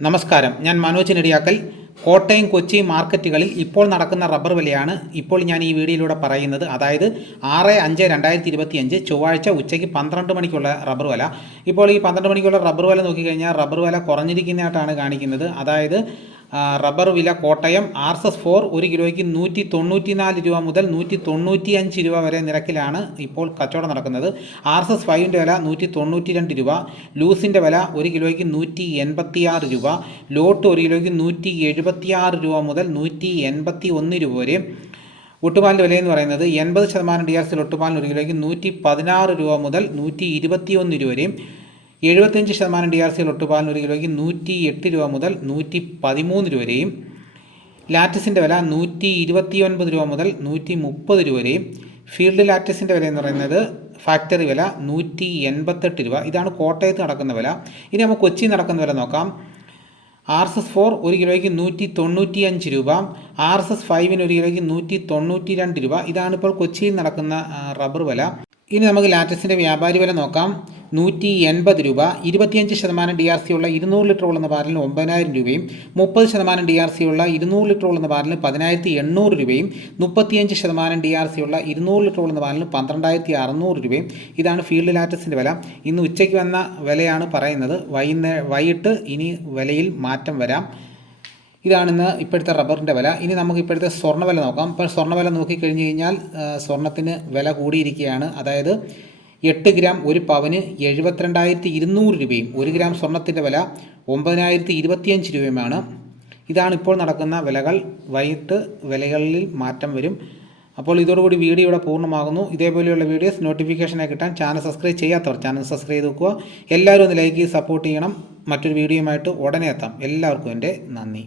നമസ്കാരം. ഞാൻ മനോജ് നെടിയാക്കൽ. കോട്ടയം കൊച്ചി മാർക്കറ്റുകളിൽ ഇപ്പോൾ നടക്കുന്ന റബ്ബർ വിലയാണ് ഇപ്പോൾ ഞാൻ ഈ വീഡിയോയിലൂടെ പറയുന്നത്. അതായത് ആറ് അഞ്ച് രണ്ടായിരത്തി ഇരുപത്തി അഞ്ച് ചൊവ്വാഴ്ച ഉച്ചയ്ക്ക് പന്ത്രണ്ട് മണിക്കുള്ള റബ്ബർ വില. ഇപ്പോൾ ഈ പന്ത്രണ്ട് മണിക്കുള്ള റബ്ബർ വില നോക്കിക്കഴിഞ്ഞാൽ റബ്ബർ വില കുറഞ്ഞിരിക്കുന്നതായിട്ടാണ് കാണിക്കുന്നത്. അതായത് റബ്ബർ വില Kottayam R S S four ഒരു കിലോയ്ക്ക് നൂറ്റി തൊണ്ണൂറ്റി നാല് രൂപ മുതൽ നൂറ്റി തൊണ്ണൂറ്റി അഞ്ച് രൂപ വരെ നിരക്കിലാണ് ഇപ്പോൾ കച്ചവടം നടക്കുന്നത്. ആർ എസ് എസ് ഫൈവിന്റെ വില നൂറ്റി തൊണ്ണൂറ്റി രണ്ട് രൂപ ലൂസിന്റെ വില ഒരു കിലോയ്ക്ക് നൂറ്റി എൺപത്തി ആറ് രൂപ ലോട്ട് ഒരു കിലോയ്ക്ക് നൂറ്റി എഴുപത്തി ആറ് രൂപ മുതൽ നൂറ്റി എൺപത്തി ഒന്ന് രൂപ വരെ. ഒട്ടുപാലിന്റെ വിലയെന്ന് പറയുന്നത് എൺപത് ശതമാനം ഡി ആർ സിൽ ഒട്ടുപാലിന് ഒരു കിലോയ്ക്ക് നൂറ്റി പതിനാറ് രൂപ മുതൽ നൂറ്റി ഇരുപത്തി ഒന്ന് രൂപ വരെയും എഴുപത്തഞ്ച് ശതമാനം ഡി ആർ സി ഒട്ടുപാലിന് ഒരു കിലോയ്ക്ക് നൂറ്റി എട്ട് രൂപ മുതൽ നൂറ്റി പതിമൂന്ന് രൂപ വരെയും ലാറ്റസിന്റെ വില നൂറ്റി ഇരുപത്തി ഒൻപത് രൂപ മുതൽ നൂറ്റി മുപ്പത് രൂപ വരെയും ഫീൽഡ് ലാറ്റസിന്റെ വില എന്ന് പറയുന്നത് ഫാക്ടറി വില നൂറ്റി എൺപത്തെട്ട് രൂപ. ഇതാണ് കോട്ടയത്ത് നടക്കുന്ന വില. ഇനി നമുക്ക് കൊച്ചി നടക്കുന്ന വില നോക്കാം. ആർ എസ് എസ് ഫോർ ഒരു കിലോയ്ക്ക് നൂറ്റി തൊണ്ണൂറ്റി അഞ്ച് രൂപ ആർ എസ് എസ് ഫൈവിന് ഒരു കിലോയ്ക്ക് നൂറ്റി തൊണ്ണൂറ്റി രണ്ട് രൂപ. ഇതാണ് ഇപ്പോൾ കൊച്ചിയിൽ നടക്കുന്ന റബ്ബർ വില. ഇനി നമുക്ക് ലാറ്റസിന്റെ വ്യാപാരി വില നോക്കാം. നൂറ്റി എൺപത് രൂപ ഇരുപത്തിയഞ്ച് ശതമാനം ഡി ആർ സി ഉള്ള ഇരുന്നൂറ് ലിറ്റർ ഉള്ള ബാരലിന് ഒമ്പതിനായിരം രൂപയും മുപ്പത് ശതമാനം ഡി ആർ സി ഉള്ള ഇരുന്നൂറ് ലിറ്റർ ഉള്ള ബാരലിന് പതിനായിരത്തി എണ്ണൂറ് രൂപയും മുപ്പത്തിയഞ്ച് ശതമാനം ഡി ആർ സി ഉള്ള ഇരുന്നൂറ് ലിറ്റർ ഉള്ള ബാരലിന് പന്ത്രണ്ടായിരത്തി അറുന്നൂറ് രൂപയും. ഇതാണ് ഫീൽഡ് ലാറ്റസിന്റെ വില. ഇന്ന് ഉച്ചയ്ക്ക് വന്ന വിലയാണ് പറയുന്നത്. വൈകുന്നേ വൈകിട്ട് ഇനി വിലയിൽ മാറ്റം വരാം. ഇതാണ് ഇന്ന് ഇപ്പോഴത്തെ റബ്ബറിന്റെ വില. ഇനി നമുക്ക് ഇപ്പോഴത്തെ സ്വർണ വില നോക്കാം. ഇപ്പോൾ സ്വർണ വില നോക്കിക്കഴിഞ്ഞ് കഴിഞ്ഞാൽ സ്വർണത്തിന് വില കൂടിയിരിക്കുകയാണ്. അതായത് എട്ട് ഗ്രാം ഒരു പവന് എഴുപത്തിരണ്ടായിരത്തി ഇരുന്നൂറ് രൂപയും ഒരു ഗ്രാം സ്വർണത്തിന്റെ വില ഒമ്പതിനായിരത്തി ഇരുപത്തിയഞ്ച് രൂപയുമാണ്. ഇതാണ് ഇപ്പോൾ നടക്കുന്ന വിലകൾ. വൈകിട്ട് വിലകളിൽ മാറ്റം വരും. അപ്പോൾ ഇതോടുകൂടി വീഡിയോ ഇവിടെ പൂർണമാകുന്നു. ഇതേപോലെയുള്ള വീഡിയോസ് നോട്ടിഫിക്കേഷനായി കിട്ടാൻ ചാനൽ സബ്സ്ക്രൈബ് ചെയ്യാത്തവർ ചാനൽ സബ്സ്ക്രൈബ് ചെയ്ത് വെക്കുക എല്ലാവരും ഒന്ന് ലൈക്ക് ചെയ്ത് സപ്പോർട്ട് ചെയ്യണം. മറ്റൊരു വീഡിയോയുമായിട്ട് ഉടനെ എത്താം. എല്ലാവർക്കും എന്റെ നന്ദി.